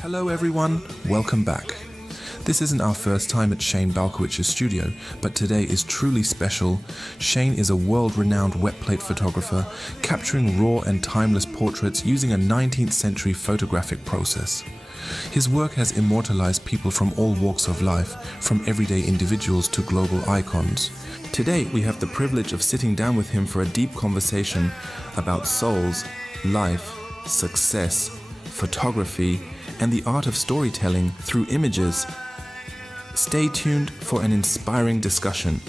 Hello everyone, welcome back. This isn't our first time at Shane Balkowicz's studio, but today is truly special. Shane is a world-renowned wet plate photographer, capturing raw and timeless portraits using a 19th century photographic process. His work has immortalized people from all walks of life, from everyday individuals to global icons. Today we have the privilege of sitting down with him for a deep conversation about souls, life, success, photography, and the art of storytelling through images. Stay tuned for an inspiring discussion.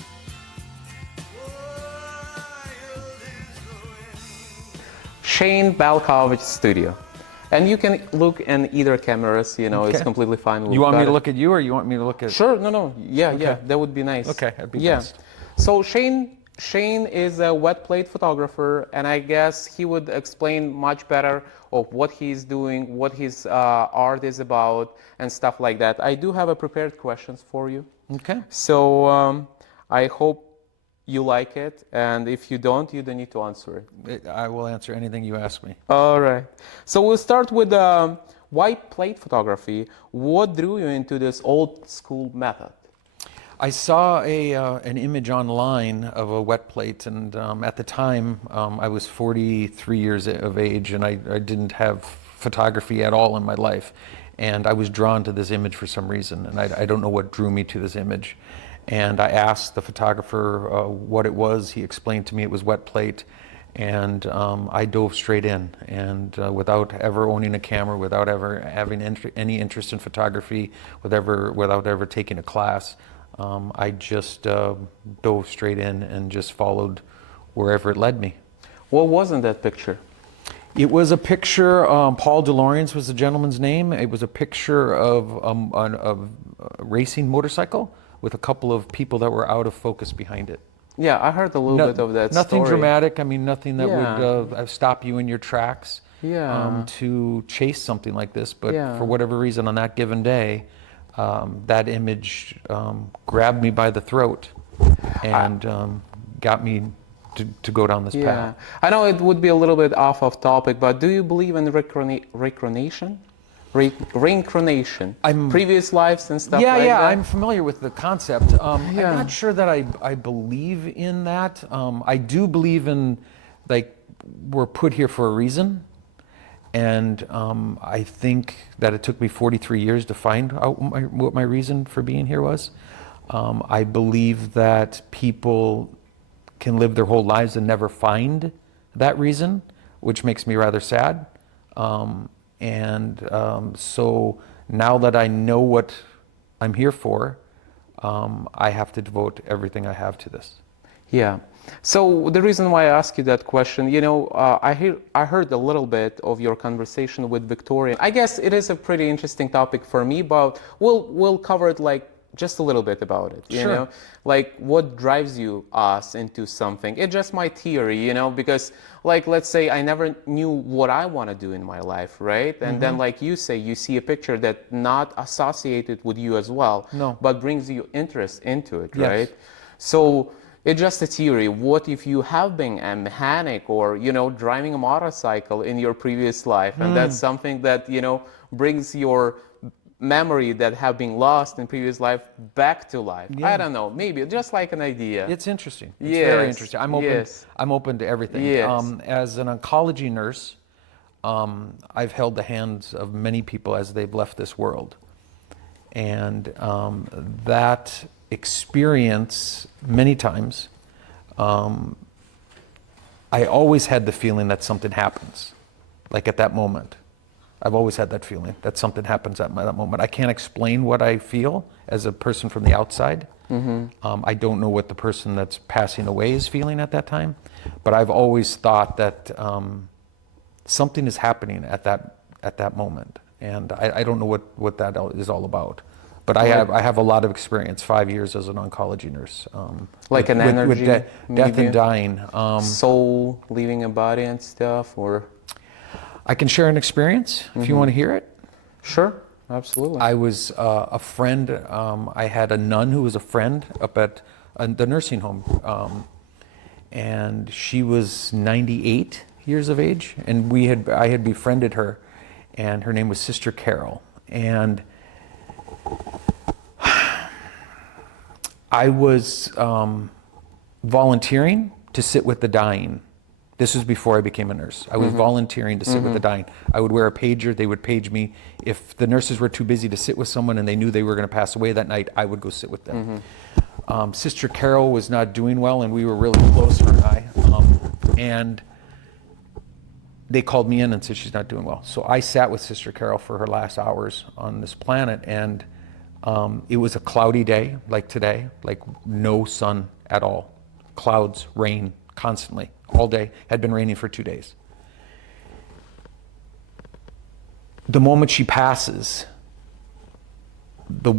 Shane Balkowitsch studio. And you can look in either cameras, you know, it's completely fine. You want me to look at you or you want me to look at... Sure, no. Yeah, that would be nice. Okay, that'd be best. So Shane is a wet plate photographer, and I guess he would explain much better of what he's doing, what his art is about, and stuff like that. I do have prepared questions for you. Okay. So I hope you like it, and if you don't need to answer it. I will answer anything you ask me. All right. So we'll start with white plate photography. What drew you into this old school method? I saw an image online of a wet plate, and at the time I was 43 years of age, and I didn't have photography at all in my life, and I was drawn to this image for some reason, and I don't know what drew me to this image. And I asked the photographer what it was. He explained to me it was wet plate, and I dove straight in, and without ever owning a camera, without ever having any interest in photography, without ever taking a class, I just dove straight in and just followed wherever it led me. What was in that picture? It was a picture, Paul DeLorean's was the gentleman's name. It was a picture of a racing motorcycle with a couple of people that were out of focus behind it. Yeah, I heard a little bit of that Nothing story. dramatic. I mean, nothing that would stop you in your tracks to chase something like this. But for whatever reason, on that given day, that image grabbed me by the throat and got me to go down this path. I know it would be a little bit off of topic, but do you believe in reincarnation? Reincarnation, previous lives and stuff like that? Yeah, I'm familiar with the concept. I'm not sure that I believe in that. I do believe in, like, we're put here for a reason. And I think that it took me 43 years to find out what my reason for being here was. I believe that people can live their whole lives and never find that reason, which makes me rather sad. So now that I know what I'm here for, I have to devote everything I have to this. Yeah. So the reason why I ask you that question, you know, I heard a little bit of your conversation with Victoria. I guess it is a pretty interesting topic for me, but we'll cover it like just a little bit about it. You know, like what drives us into something. It's just my theory, you know, because like let's say I never knew what I want to do in my life, right? And then like you say, you see a picture that not associated with you as well, but brings you interest into it, right? So it's just a theory. What if you have been a mechanic or, you know, driving a motorcycle in your previous life, and that's something that, you know, brings your memory that have been lost in previous life back to life? I don't know, maybe just like an idea. It's interesting. It's very interesting. I'm open to everything. As an oncology nurse, I've held the hands of many people as they've left this world, and that experience many times, I always had the feeling that something happens, like at that moment. I've always had that feeling that something happens at that moment. I can't explain what I feel as a person from the outside. I don't know what the person that's passing away is feeling at that time, but I've always thought that something is happening at that moment, and I don't know what that is all about. But I have a lot of experience, 5 years as an oncology nurse. Like an energy, with death and dying. Soul leaving a body and stuff, or? I can share an experience if you want to hear it. Sure, absolutely. I was a friend. I had a nun who was a friend up at the nursing home. And she was 98 years of age, and I had befriended her, and her name was Sister Carol. And I was volunteering to sit with the dying. This was before I became a nurse. I was volunteering to sit with the dying. I would wear a pager. They would page me. If the nurses were too busy to sit with someone and they knew they were going to pass away that night, I would go sit with them. Sister Carol was not doing well, and we were really close, her and I. And they called me in and said she's not doing well. So I sat with Sister Carol for her last hours on this planet, and it was a cloudy day, like today, like no sun at all. Clouds, rain, constantly, all day. Had been raining for 2 days. The moment she passes, the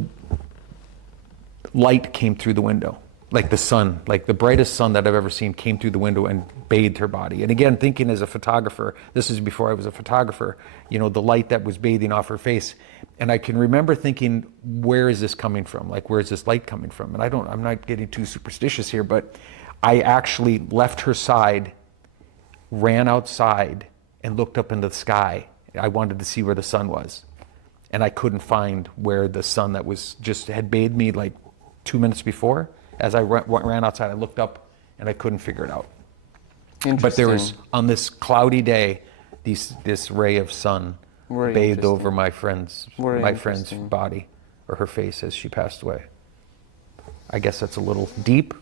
light came through the window, like the sun, like the brightest sun that I've ever seen came through the window and bathed her body. And again, thinking as a photographer, this is before I was a photographer, you know, the light that was bathing off her face. And I can remember thinking, where is this coming from? Like, where is this light coming from? And I'm not getting too superstitious here, but I actually left her side, ran outside, and looked up into the sky. I wanted to see where the sun was. And I couldn't find where the sun that was just had bathed me like 2 minutes before. As I ran outside, I looked up and I couldn't figure it out. But there was, on this cloudy day, this ray of sun bathed over my friend's body, or her face, as she passed away. I guess that's a little deep.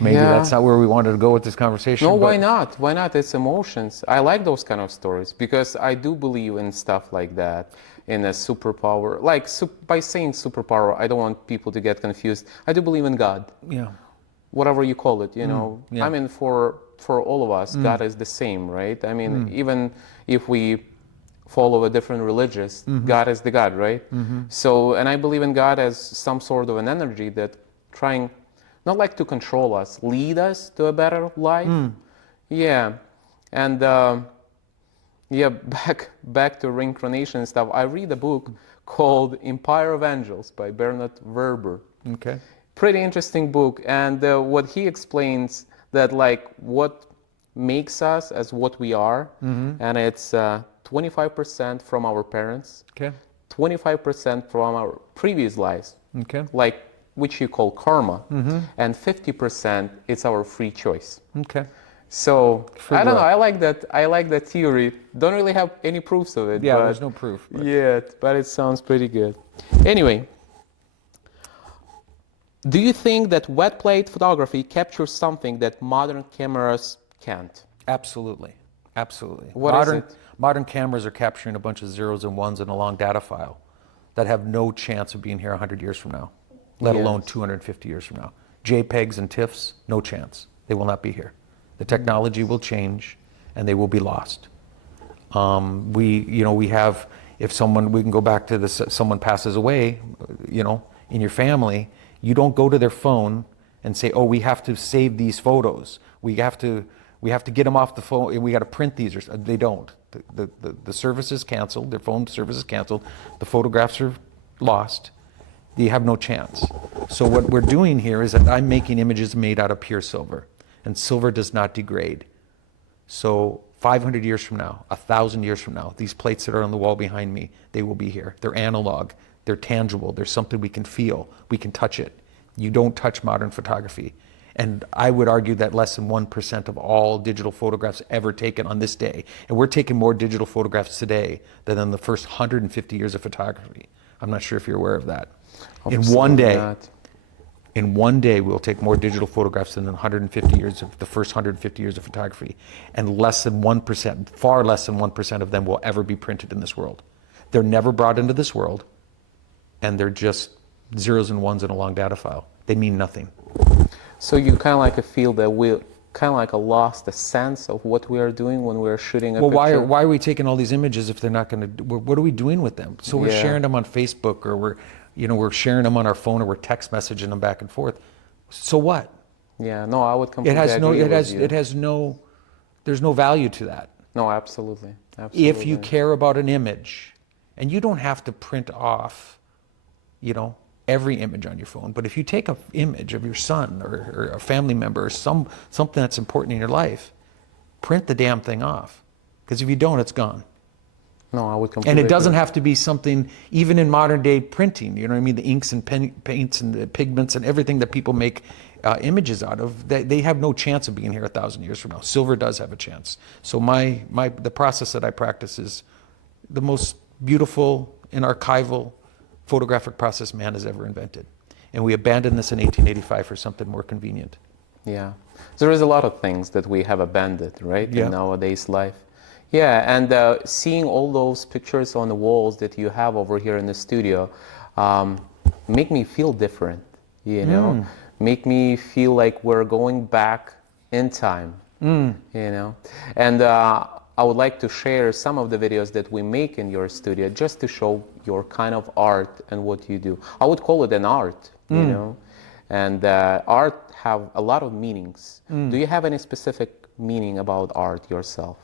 Maybe that's not where we wanted to go with this conversation. No, why not? Why not? It's emotions. I like those kind of stories because I do believe in stuff like that, in a superpower. Like, by saying superpower, I don't want people to get confused. I do believe in God. Yeah. Whatever you call it, you know. Yeah. I mean, for all of us, God is the same, right? I mean, even if we follow a different religious, God is the God, right? So, and I believe in God as some sort of an energy that trying, not like to control us, lead us to a better life. Yeah. And back to reincarnation and stuff. I read a book called Empire of Angels by Bernard Werber. Okay. Pretty interesting book. And what he explains that like what makes us as what we are, and it's 25% from our parents, 25% from our previous lives, like which you call karma, and 50% it's our free choice. So I don't know. I like that. I like that theory. Don't really have any proofs of it. Yeah, but, there's no proof. But it sounds pretty good. Anyway, do you think that wet plate photography captures something that modern cameras can't? Absolutely, absolutely. What is it? Modern cameras are capturing a bunch of zeros and ones in a long data file that have no chance of being here 100 years from now, let alone 250 years from now. JPEGs and TIFFs, no chance. They will not be here. The technology will change, and they will be lost. We have, if someone, we can go back to this, someone passes away, in your family, you don't go to their phone and say, oh, we have to save these photos. We have to get them off the phone, and we got to print these. They don't. The service is canceled. Their phone service is canceled. The photographs are lost. You have no chance. So what we're doing here is that I'm making images made out of pure silver, and silver does not degrade. So 500 years from now, 1,000 years from now, these plates that are on the wall behind me, they will be here. They're analog. They're tangible. There's something we can feel. We can touch it. You don't touch modern photography. And I would argue that less than 1% of all digital photographs ever taken on this day. And we're taking more digital photographs today than in the first 150 years of photography. I'm not sure if you're aware of that. In one day, we'll take more digital photographs than the first 150 years of photography. And less than 1%, far less than 1% of them will ever be printed in this world. They're never brought into this world, and they're just zeros and ones in a long data file. They mean nothing. So you kind of like feel that we kind of like lost the sense of what we are doing when we're shooting a picture? Well, why are we taking all these images if they're not going to, what are we doing with them? So we're sharing them on Facebook, or we're sharing them on our phone, or we're text messaging them back and forth. So what? Yeah, no, I would completely agree with you. There's no value to that. No, absolutely. If you care about an image, and you don't have to print off, every image on your phone. But if you take an image of your son or a family member or something that's important in your life, print the damn thing off. Because if you don't, it's gone. No, I would completely And it doesn't agree. have to be something, even in modern day printing, you know what I mean? The inks and paints and the pigments and everything that people make images out of, they have no chance of being here 1,000 years from now. Silver does have a chance. So the process that I practice is the most beautiful and archival photographic process man has ever invented. And we abandoned this in 1885 for something more convenient. Yeah. There is a lot of things that we have abandoned, right, Yeah. in nowadays life. Yeah, and seeing all those pictures on the walls that you have over here in the studio make me feel different, you know, make me feel like we're going back in time, you know. And I would like to share some of the videos that we make in your studio just to show your kind of art and what you do. I would call it an art, you know, and art have a lot of meanings. Do you have any specific meaning about art yourself?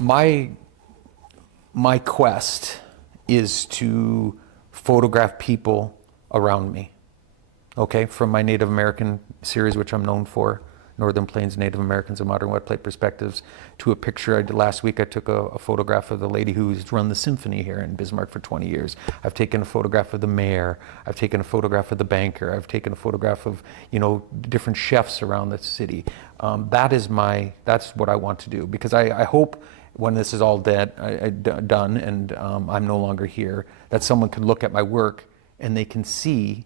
My quest is to photograph people around me, okay? From my Native American series, which I'm known for, Northern Plains Native Americans and Modern Wet Plate Perspectives, to a picture I did last week. I took a photograph of the lady who's run the symphony here in Bismarck for 20 years. I've taken a photograph of the mayor. I've taken a photograph of the banker. I've taken a photograph of, you know, different chefs around the city. That's what I want to do, because I hope when this is all done and I'm no longer here, that someone can look at my work and they can see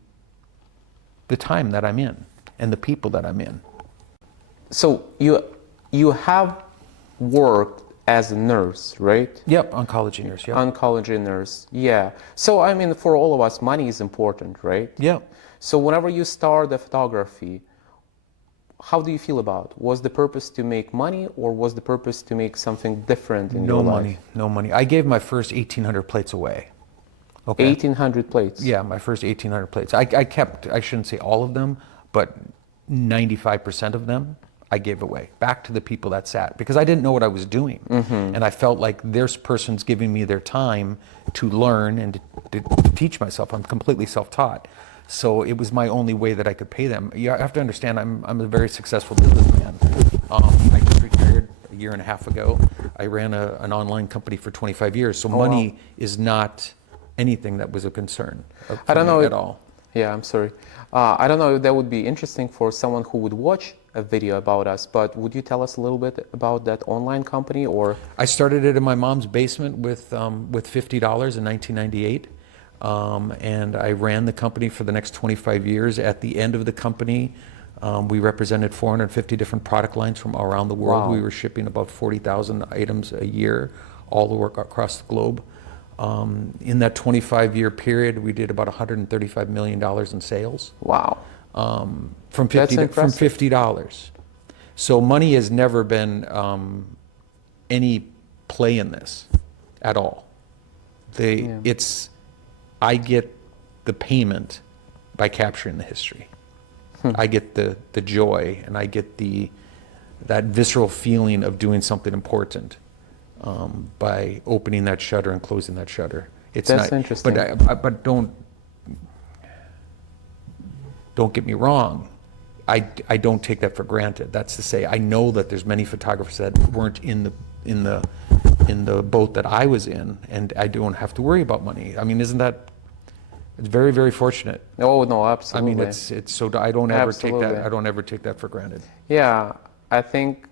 the time that I'm in and the people that I'm in. So you have worked as a nurse, right? Yep, oncology nurse, yep. Oncology nurse, yeah. So I mean, for all of us, money is important, right? Yep. So whenever you start the photography, how do you feel about it? Was the purpose to make money, or was the purpose to make something different in your life? No money. I gave my first 1,800 plates away. Okay. 1,800 plates? Yeah, my first 1,800 plates. I kept, I shouldn't say all of them, but 95% of them I gave away back to the people that sat, because I didn't know what I was doing. And I felt like this person's giving me their time to learn and to teach myself. I'm completely self-taught. So it was my only way that I could pay them. You have to understand, I'm a very successful businessman. I just retired a year and a half ago. I ran an online company for 25 years. So money is not anything that was a concern I don't know at all. Yeah, I'm sorry. I don't know if that would be interesting for someone who would watch a video about us, but would you tell us a little bit about that online company? Or I started it in my mom's basement with $50 in 1998. And I ran the company for the next 25 years. At the end of the company, we represented 450 different product lines from around the world. Wow. We were shipping about 40,000 items a year, all the work across the globe. In that 25-year period, we did about $135 million in sales. wow. From That's impressive. $50. So money has never been any play in this at all. I get the payment by capturing the history. I get the joy, and I get that visceral feeling of doing something important by opening that shutter and closing that shutter. It's That's not, interesting. But don't get me wrong. I don't take that for granted. That's to say, I know that there's many photographers that weren't in the boat that I was in, and I don't have to worry about money. I mean, it's very, very fortunate. Oh no, absolutely. I mean, it's so I don't ever Absolutely. take that for granted. Yeah, I think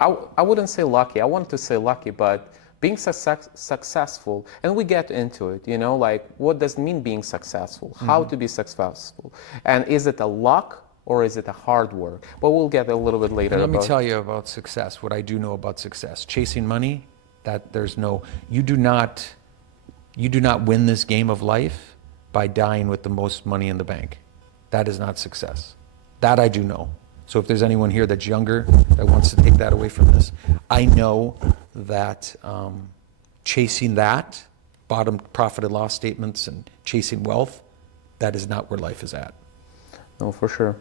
I wouldn't say lucky. I wanted to say lucky, but being successful, and we get into it, you know, like what does it mean being successful? How to be successful? And is it a luck or is it a hard work? But we'll get a little bit later. And let me tell you about success, what I do know about success. Chasing money, you do not win this game of life by dying with the most money in the bank. That is not success. That I do know. So if there's anyone here that's younger that wants to take that away from this, I know that chasing that, bottom profit and loss statements and chasing wealth, that is not where life is at. No, for sure.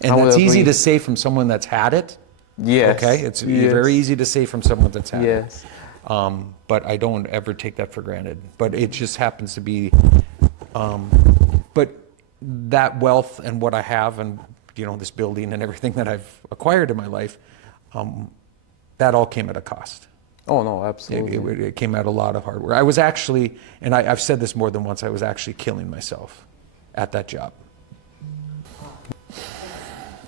And that's easy to say from someone that's had it. Yes. Okay? It's very easy to say from someone that's had it. Yes. But I don't ever take that for granted. But it just happens to be But that wealth and what I have and, this building and everything that I've acquired in my life, that all came at a cost. Oh, no, absolutely. It came at a lot of hard work. I was actually, and I've said this more than once, I was actually killing myself at that job.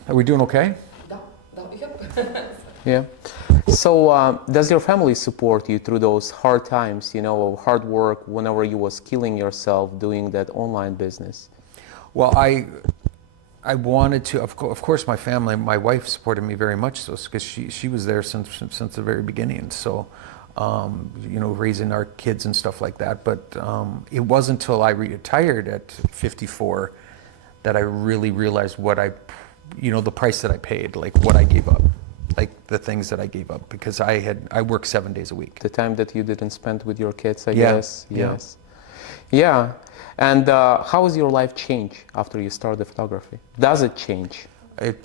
Are we doing okay? Yeah. So does your family support you through those hard times, of hard work whenever you was killing yourself doing that online business? Well, I wanted to, of course, my family, my wife supported me very much so, because she was there since the very beginning. So, raising our kids and stuff like that. But it wasn't until I retired at 54 that I really realized the price that I paid, like what I gave up, like the things that I gave up, because I worked 7 days a week. The time that you didn't spend with your kids, I Yeah. guess. Yes. Yeah. And how has your life changed after you started photography? Does it change? It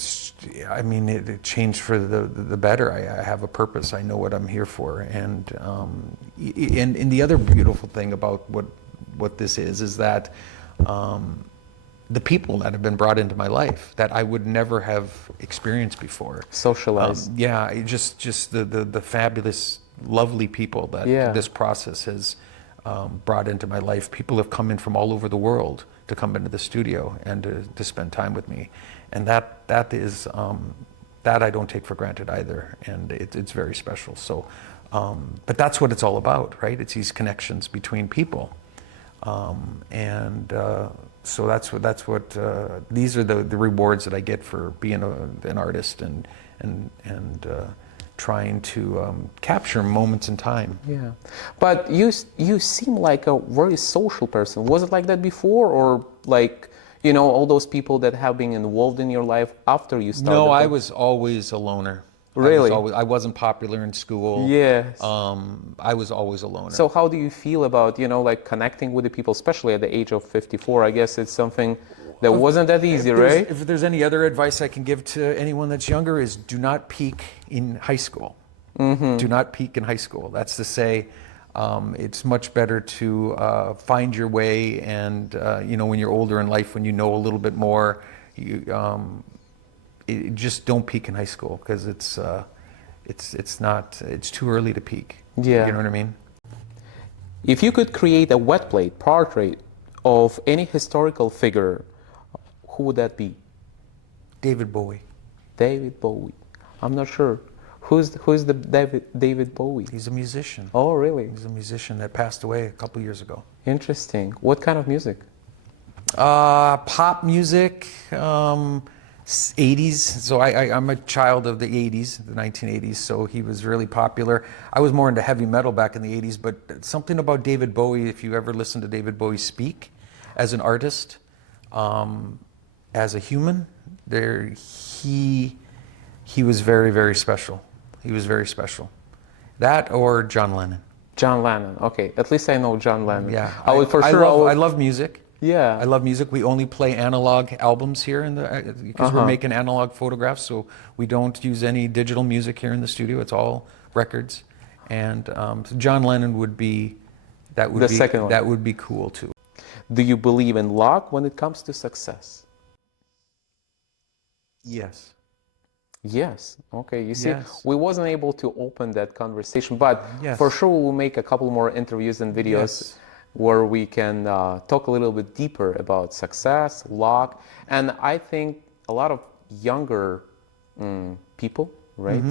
changed for the better. I have a purpose. I know what I'm here for. And the other beautiful thing about what this is that the people that have been brought into my life that I would never have experienced before. Socialized. Just the fabulous, lovely people that this process has brought into my life. People have come in from all over the world to come into the studio and to spend time with me, and that is that I don't take for granted either, and it's very special. So, but that's what it's all about, right? It's these connections between people, so that's what these are the rewards that I get for being an artist and trying to capture moments in time. Yeah, but you seem like a very social person. Was it like that before, or like all those people that have been involved in your life after you started? No, I was always a loner. Really? I wasn't popular in school. Yes. I was always a loner. So how do you feel about like connecting with the people, especially at the age of 54? I guess it's something that wasn't that easy, right? If there's any other advice I can give to anyone that's younger, is do not peak in high school. Mm-hmm. Do not peak in high school. That's to say, it's much better to find your way, and when you're older in life, when you know a little bit more, just don't peak in high school, because it's too early to peak. Yeah. You know what I mean? If you could create a wet plate portrait of any historical figure, who would that be? David Bowie. David Bowie. I'm not sure. Who's the David Bowie? He's a musician. Oh, really? He's a musician that passed away a couple years ago. Interesting. What kind of music? Pop music, 80s. So I'm a child of the 80s, the 1980s, so he was really popular. I was more into heavy metal back in the 80s, but something about David Bowie, if you ever listen to David Bowie speak as an artist, as a human, he was very, very special. He was very special. That or John Lennon. John Lennon. Okay, at least I know John Lennon. Yeah, I love music. Yeah, I love music. We only play analog albums here because we're making analog photographs, so we don't use any digital music here in the studio. It's all records. And so John Lennon would be the second one. That would be cool too. Do you believe in luck when it comes to success? Yes. Yes. Okay. You see, Yes. we wasn't able to open that conversation, but Yes. for sure we'll make a couple more interviews and videos where we can talk a little bit deeper about success, luck, and I think a lot of younger people, right,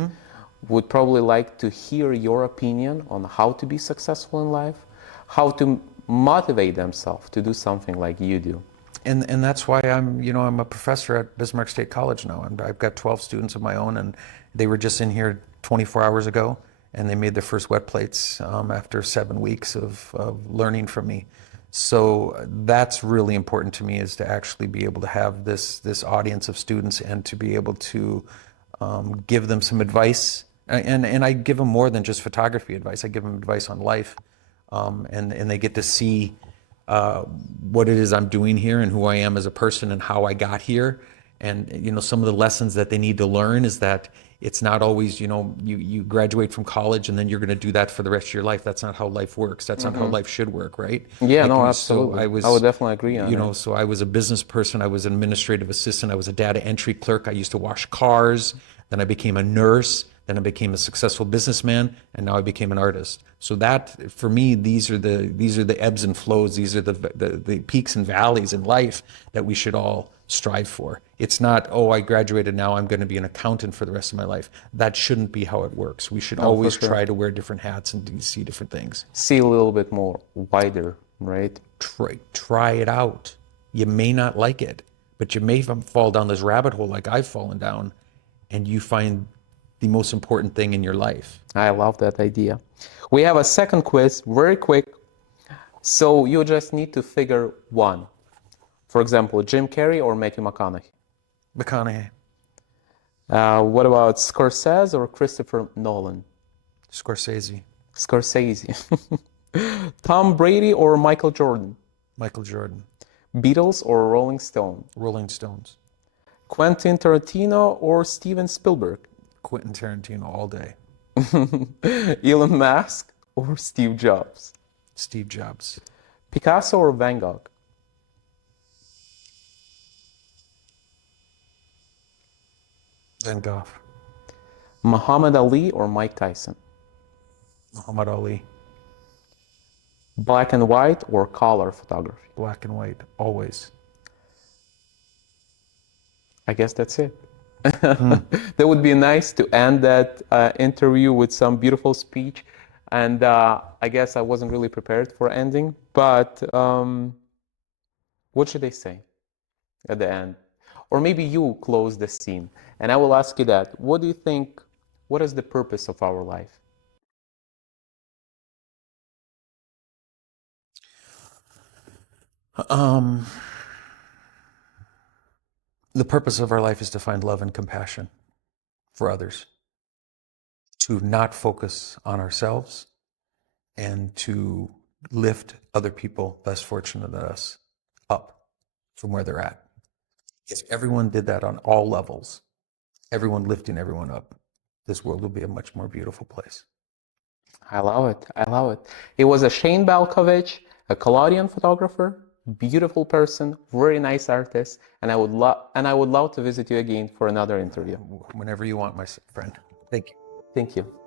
would probably like to hear your opinion on how to be successful in life, how to motivate themselves to do something like you do. And that's why I'm a professor at Bismarck State College now, and I've got 12 students of my own, and they were just in here 24 hours ago, and they made their first wet plates after 7 weeks of learning from me. So that's really important to me, is to actually be able to have this audience of students and to be able to give them some advice. And I give them more than just photography advice. I give them advice on life, and they get to see what it is I'm doing here and who I am as a person and how I got here. And some of the lessons that they need to learn is that It's not always, you graduate from college and then you're going to do that for the rest of your life. That's not how life works. That's not how life should work, right? Yeah, Like, no, so absolutely. I would definitely agree on it. so I was a business person. I was an administrative assistant. I was a data entry clerk. I used to wash cars. Then I became a nurse. Then I became a successful businessman, and now I became an artist. So that, for me, these are the ebbs and flows. These are the peaks and valleys in life that we should all strive for. It's not, oh, I graduated, now I'm going to be an accountant for the rest of my life. That shouldn't be how it works. We should always try to wear different hats and see different things. See a little bit more wider, right? Try it out. You may not like it, but you may fall down this rabbit hole like I've fallen down, and you find the most important thing in your life. I love that idea. We have a second quiz, very quick. So you just need to figure one. For example, Jim Carrey or Matthew McConaughey? McConaughey. What about Scorsese or Christopher Nolan? Scorsese. Scorsese. Tom Brady or Michael Jordan? Michael Jordan. Beatles or Rolling Stone? Rolling Stones. Quentin Tarantino or Steven Spielberg? Quentin Tarantino all day. Elon Musk or Steve Jobs? Steve Jobs. Picasso or Van Gogh? Van Gogh. Muhammad Ali or Mike Tyson? Muhammad Ali. Black and white or color photography? Black and white, always. I guess that's it. That would be nice to end that interview with some beautiful speech. And I guess I wasn't really prepared for ending, but what should I say at the end? Or maybe you close the scene. And I will ask you that. What do you think, what is the purpose of our life? The purpose of our life is to find love and compassion for others, to not focus on ourselves, and to lift other people less fortunate than us up from where they're at. If everyone did that on all levels, everyone lifting everyone up, this world would be a much more beautiful place. I love it. I love it. It was a Shane Balkowitsch, a collodion photographer, beautiful person, very nice artist, and I would love to visit you again for another interview. Whenever you want, my friend. Thank you. Thank you.